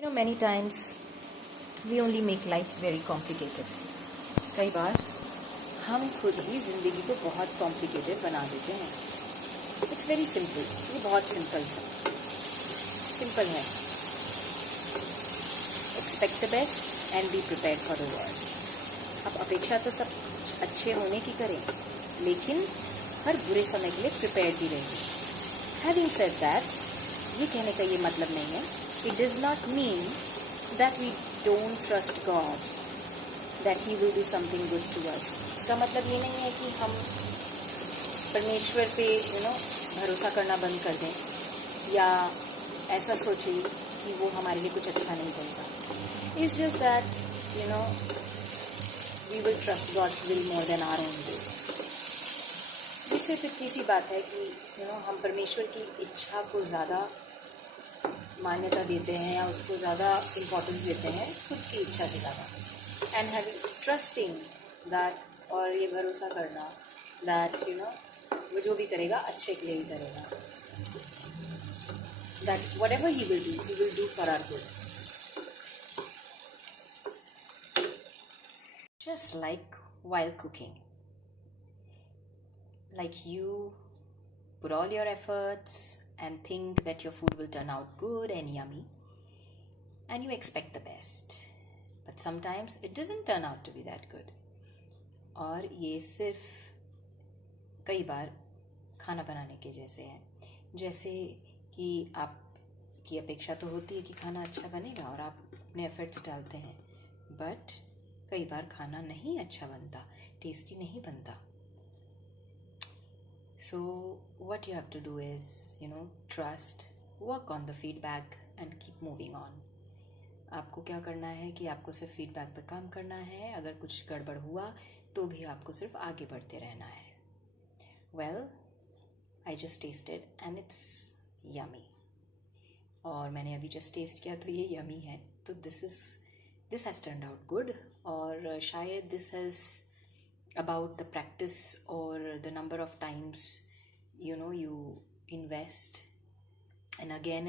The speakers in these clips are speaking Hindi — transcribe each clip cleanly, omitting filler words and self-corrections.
Many times we only make life very complicated. कई बार हम खुद ही ज़िंदगी को बहुत कॉम्प्लिकेटेड बना देते हैं. It's very simple. ये बहुत सिंपल है. Expect the best and be prepared for the worst. अब अपेक्षा तो सब अच्छे होने की करें, लेकिन हर बुरे समय के लिए प्रिपेयर्ड भी रहें. हैविंग सेड दैट, ये कहने का ये मतलब नहीं है, it does not mean that we don't trust God, that He will do something good to us. इसका मतलब ये नहीं है कि हम परमेश्वर पे भरोसा करना बंद कर दें या ऐसा सोचें कि वो हमारे लिए कुछ अच्छा नहीं करेगा. It's just that we will trust God's will more than our own will. ये सिर्फ इतनी सी बात है कि हम परमेश्वर की इच्छा को ज़्यादा मान्यता देते हैं या उसको ज़्यादा इम्पोर्टेंस देते हैं खुद की इच्छा से ज़्यादा. एंड हैविंग ट्रस्टिंग दैट, और ये भरोसा करना दैट वो जो भी करेगा अच्छे के लिए ही करेगा. That whatever he will do for our good. Just like while cooking, like you put all your efforts and think that your food will turn out good and yummy, and you expect the best, but sometimes it doesn't turn out to be that good. और ये सिर्फ कई बार खाना बनाने के जैसे है, जैसे कि आपकी अपेक्षा तो होती है कि खाना अच्छा बनेगा और आप अपने एफर्ट्स डालते हैं, बट कई बार खाना नहीं अच्छा बनता, टेस्टी नहीं बनता. So what you have to do is, trust, work on the feedback and keep moving on. आपको क्या करना है कि आपको सिर्फ फीडबैक पे काम करना है. अगर कुछ गड़बड़ हुआ तो भी आपको सिर्फ आगे बढ़ते रहना है. Well, I just tasted and it's yummy. और मैंने अभी जस्ट टेस्ट किया तो ये यमी है. तो this has turned out good. और शायद this has about the practice or the number of times you invest, and again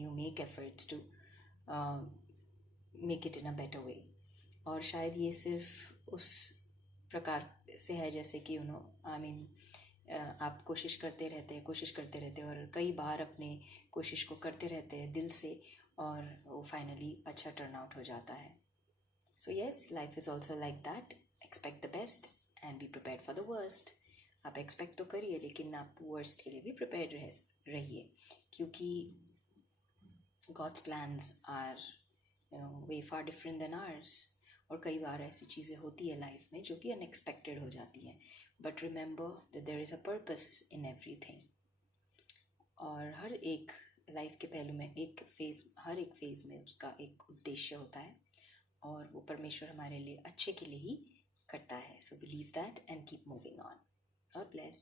you make efforts to make it in a better way. और शायद ये सिर्फ उस प्रकार से है जैसे कि आप कोशिश करते रहते और कई बार अपने कोशिश को करते रहते हैं दिल से, और वो फाइनली अच्छा टर्न आउट हो जाता है. So yes, life is also like that. Expect the best and be prepared for the worst. आप एक्सपेक्ट तो करिए, लेकिन आप वर्स्ट के लिए भी प्रिपेयर्ड रहिए, क्योंकि God's plans are way far different than ours. और कई बार ऐसी चीज़ें होती है लाइफ में जो कि अनएक्सपेक्टेड हो जाती हैं, but remember that there is a purpose in everything. और हर एक लाइफ के पहलू में हर एक फेज़ में उसका एक उद्देश्य होता है, और वो परमेश्वर हमारे लिए अच्छे के लिए ही करता है. So believe that and keep moving on. God bless.